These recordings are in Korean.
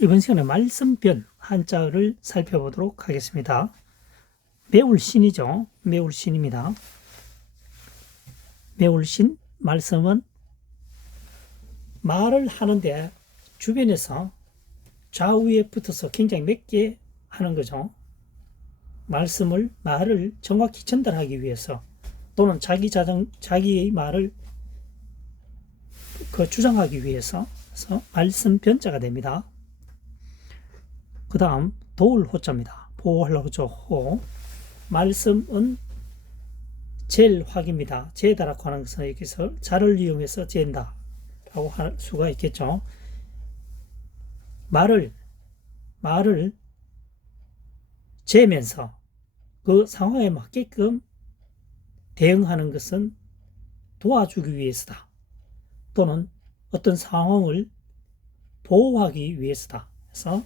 이번 시간에 말씀변 한자를 살펴보도록 하겠습니다. 매울신이죠. 매울신입니다. 매울신 말씀은 말을 하는데 주변에서 좌우에 붙어서 굉장히 맵게 하는 거죠. 말씀을 말을 정확히 전달하기 위해서 또는 자기 자정 자기의 말을 그 주장하기 위해서 말씀 변자가 됩니다. 그 다음 도울 호자입니다. 보호할 호자 호 말씀은 젤확입니다. 제다라고 하는 것은 여기서 자를 이용해서 잰다 라고 할 수가 있겠죠. 말을 말을 재면서 그 상황에 맞게끔 대응하는 것은 도와주기 위해서다. 또는 어떤 상황을 보호하기 위해서다. 그래서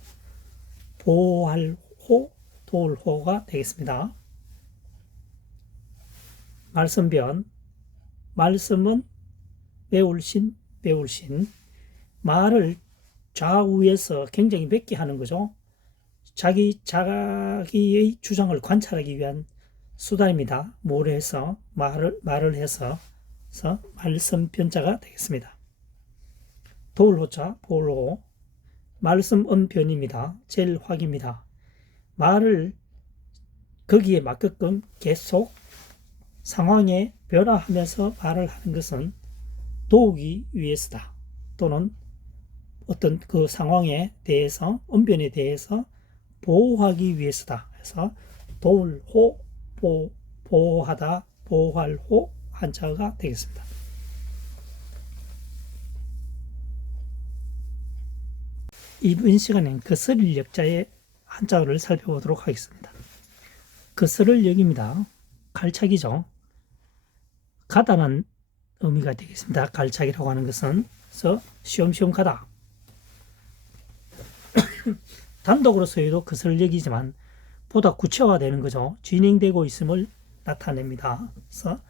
보호할 호, 도울 호가 되겠습니다. 말씀변 말씀은 배울신 배울신 말을 좌우에서 굉장히 맵게 하는 거죠. 자기 자기의 주장을 관찰하기 위한 수단입니다. 뭘 해서 말을 말을 해서 말씀 변자가 되겠습니다. 도울호자 보울호 말씀 음변입니다. 제일 확입니다. 말을 거기에 맞게끔 계속 상황에 변화하면서 말을 하는 것은 도우기 위해서다. 또는 어떤 그 상황에 대해서 언변에 대해서 보호하기 위해서다. 그래서 도울호 보, 보호하다 보호할 호 한자가 되겠습니다. 이번 시간엔 거스릴 역자의 한자어를 살펴보도록 하겠습니다. 거스를 역입니다. 갈착이죠. 가다는 의미가 되겠습니다. 갈착이라고 하는 것은 그래서 시험시험 가다. 단독으로 서해도 그슬 역이지만 보다 구체화되는 거죠. 진행되고 있음을 나타냅니다. 그래서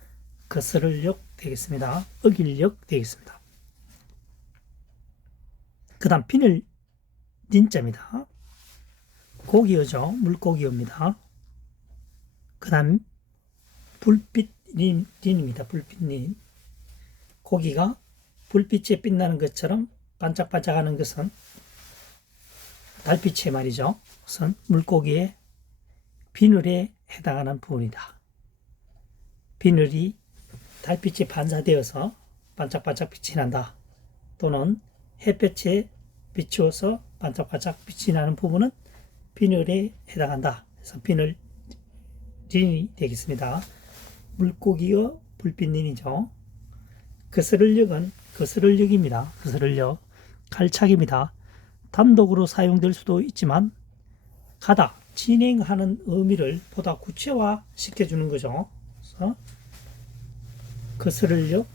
거스를역 되겠습니다. 어길 역 되겠습니다. 그 다음 비늘 닌자입니다. 고기어죠. 물고기어입니다. 그 다음 불빛 닌, 닌입니다. 불빛 닌. 고기가 불빛에 빛나는 것처럼 반짝반짝하는 것은 달빛의 말이죠. 우선 물고기의 비늘에 해당하는 부분이다. 비늘이 달빛이 반사되어서 반짝반짝 빛이 난다. 또는 햇볕에 비추어서 반짝반짝 빛이 나는 부분은 비늘에 해당한다. 그래서 비늘 린이 되겠습니다. 물고기의 불빛 린이죠. 거스를력은 거스를력입니다. 거스를력 갈착입니다. 단독으로 사용될 수도 있지만 가다 진행하는 의미를 보다 구체화 시켜주는 거죠. 그래서 거스를력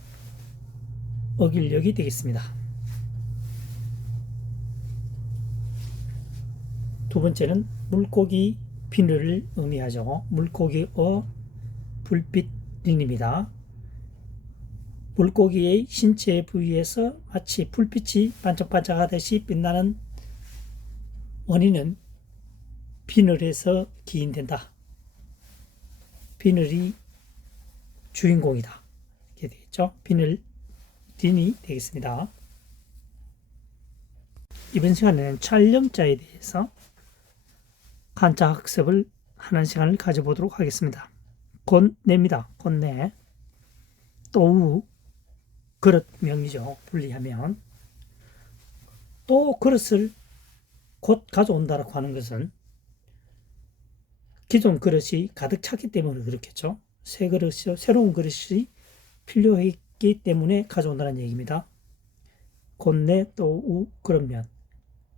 어길력이 되겠습니다. 두 번째는 물고기 비늘을 의미하죠. 물고기의 불빛 린입니다. 물고기의 신체 부위에서 마치 불빛이 반짝반짝하듯이 빛나는 원인은 비늘에서 기인된다. 비늘이 주인공이다. 이렇게 되겠죠. 비늘 딘이 되겠습니다. 이번 시간에는 촬영자에 대해서 한자 학습을 하는 시간을 가져보도록 하겠습니다. 곤내입니다. 곤내. 또우 그릇 명이죠. 분리하면 또 그릇을 곧 가져온다라고 하는 것은 기존 그릇이 가득 찼기 때문에 그렇겠죠. 새 그릇이 새로운 그릇이 필요했기 때문에 가져온다는 얘기입니다. 곤내 또우 그릇면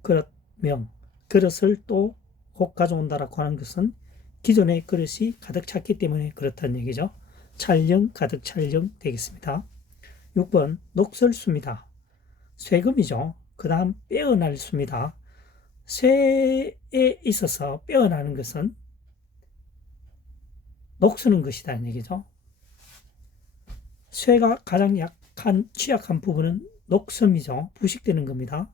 그릇명 그릇을 또 곧 가져온다라고 하는 것은 기존의 그릇이 가득 찼기 때문에 그렇다는 얘기죠. 촬영 가득 촬영 되겠습니다. 6번 녹설수입니다. 쇠금이죠. 그 다음 빼어날 수입니다. 쇠에 있어서 빼어나는 것은 녹수는 것이다는 얘기죠. 쇠가 가장 약한 취약한 부분은 녹섬이죠. 부식되는 겁니다.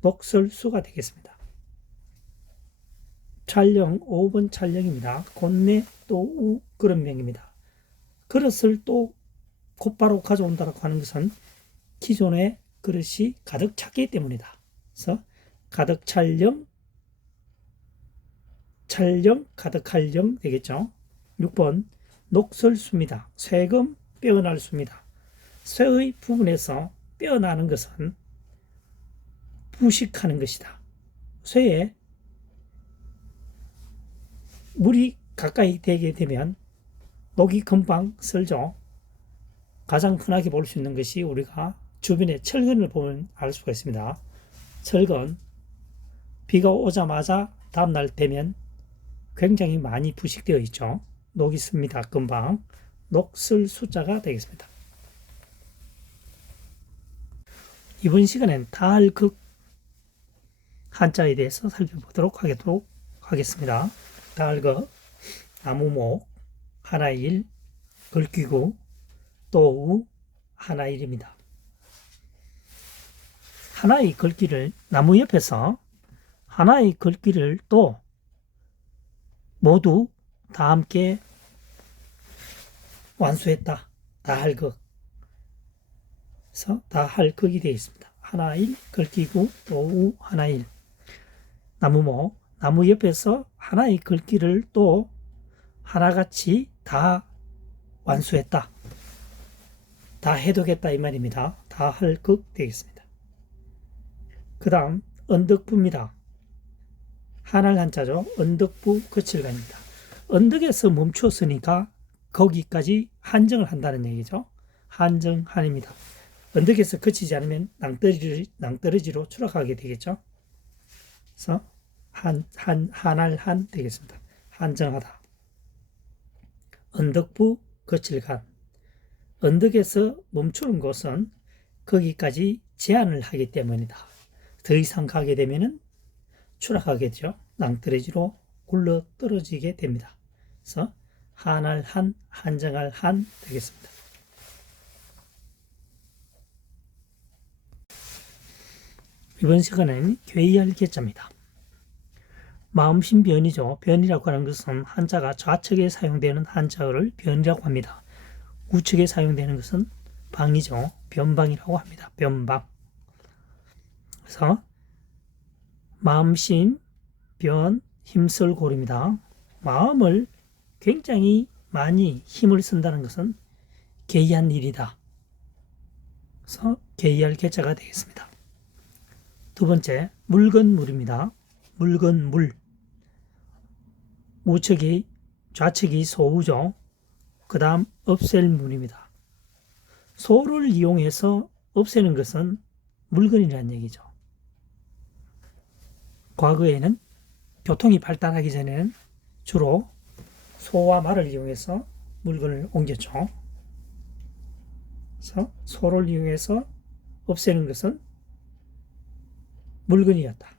녹설수가 되겠습니다. 촬영 5번 촬영입니다. 곤내 또우 그런 명입니다. 그릇을 또 곧바로 가져온다고 하는 것은 기존의 그릇이 가득 찼기 때문이다. 그래서 가득 촬영, 촬영, 가득할 영 되겠죠. 6번 녹설수입니다. 쇠금 빼어날 수입니다. 쇠의 부분에서 빼어나는 것은 부식하는 것이다. 쇠에 물이 가까이 되게 되면 녹이 금방 쓸죠. 가장 흔하게 볼 수 있는 것이 우리가 주변에 철근을 보면 알 수가 있습니다. 철근 비가 오자마자 다음날 되면 굉장히 많이 부식되어 있죠. 녹이 씁니다. 금방 녹슬 숫자가 되겠습니다. 이번 시간엔 달극 한자에 대해서 살펴보도록 하겠습니다. 달극 나무목 하나일 글귀구 또우 하나일입니다. 하나의 글귀를 나무 옆에서 하나의 글귀를 또 모두 다 함께 완수했다. 다할극. 그래서 다할극이 되어 있습니다. 하나일 글귀구 또우 하나일 나무목 나무 옆에서 하나의 글귀를 또 하나같이 다 완수했다. 다 해독했다 이 말입니다. 다 할 극 되겠습니다. 그 다음 언덕부입니다. 한할 한자죠. 언덕부 거칠간입니다. 언덕에서 멈추었으니까 거기까지 한정을 한다는 얘기죠. 한정한입니다. 언덕에서 거치지 않으면 낭떠러지, 낭떠러지로 추락하게 되겠죠. 그래서 한, 한, 한할 한 되겠습니다. 한정하다. 언덕부 거칠간. 언덕에서 멈추는 곳은 거기까지 제한을 하기 때문이다. 더 이상 가게 되면은 추락하게 되죠. 낭떠러지로 굴러 떨어지게 됩니다. 그래서 한할 한, 한정할 한 되겠습니다. 이번 시간은 괴이할 개자입니다. 마음신 변이죠. 변이라고 하는 것은 한자가 좌측에 사용되는 한자어를 변이라고 합니다. 우측에 사용되는 것은 방이죠. 변방이라고 합니다. 변방. 그래서 마음심, 변, 힘설골입니다. 마음을 굉장히 많이 힘을 쓴다는 것은 개의한 일이다. 그래서 개의할 개자가 되겠습니다. 두 번째, 물건 물입니다. 물건 물. 우측이, 좌측이 소우죠. 그 다음, 없앨 물입니다. 소를 이용해서 없애는 것은 물건이라는 얘기죠. 과거에는 교통이 발달하기 전에는 주로 소와 말을 이용해서 물건을 옮겼죠. 그래서 소를 이용해서 없애는 것은 물건이었다.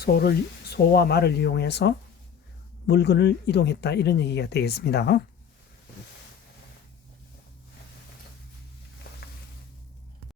소를 소와 말을 이용해서 물건을 이동했다 이런 얘기가 되겠습니다.